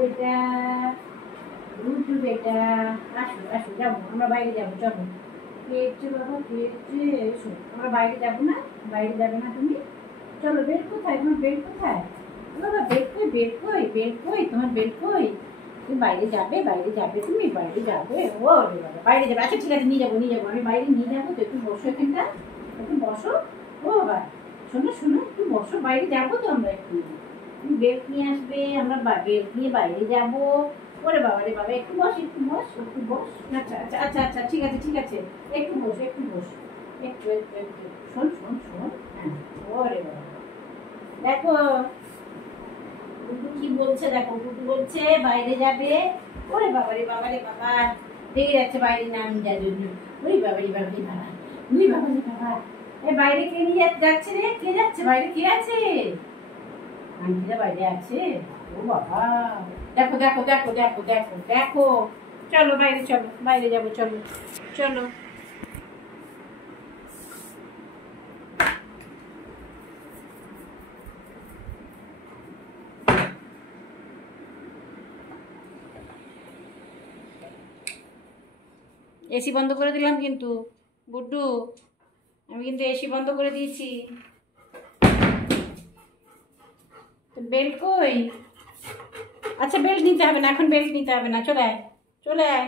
বেটা, গুড্ডু বেটা, আসো আসো, যাবো আমরা বাইরে যাবো, চলো। খেয়েছে বাবা, খেয়েছে, এসো আমরা বাইরে যাবো না? বাইরে যাবে না তুমি? চলো, বেড কোথায় তোমার, বেড কোথায়? বাবা বেড কই, বেড কই, বেড কই তোমার, বেড কই? তুমি বাইরে যাবে, বাইরে যাবে, তুমি বাইরে যাবে? ও রে বাবা, বাইরে যাবে। আচ্ছা ঠিক আছে, নিয়ে যাবো, নিয়ে যাবো, আমি বাইরে নিয়ে যাবো তো, একটু বসো এখানটা, একটু বসো। ও বাবা, শোনো শোনো, একটু বসো, বাইরে যাবো তো আমরা একটু। তুমি বেল্ট নিয়ে আসবে, আমরা বেল্ট নিয়ে বাইরে যাবো। ওরে বাবা রে বাবা, একটু বস, একটু বস, একটু বস। আচ্ছা আচ্ছা আচ্ছা আচ্ছা, ঠিক আছে ঠিক আছে, একটু বস, একটু বস, একটু একটু একটু। শোন শোন শোন, হ্যাঁ। ওরে বাবা, দেখো গুড্ডু কি বলছে, দেখো গুড্ডু বলছে বাইরে যাবে। ওরে বাবা রে বাবা রে বাবা, দেখে যাচ্ছে বাইরে না আমি যার জন্য। ওরে বাবা রে বাবা রে বাবা, ওরে বাবা রে বাবা, এ বাইরে কে নিয়ে যাচ্ছে রে? কে যাচ্ছে বাইরে, কে আছে? আন্টিরা বাইরে আছে। ও বাবা, দেখো দেখো দেখো দেখো দেখো দেখো, চলো বাইরে, চলো বাইরে যাবো, চলো চলো। এসি বন্ধ করে দিলাম কিন্তু গুড্ডু, আমি কিন্তু এসি বন্ধ করে দিয়েছি। বেল্ট কই? আচ্ছা বেল্ট নিতে হবে না এখন, বেল্ট নিতে হবে না, চলে আয়, চলে আয়।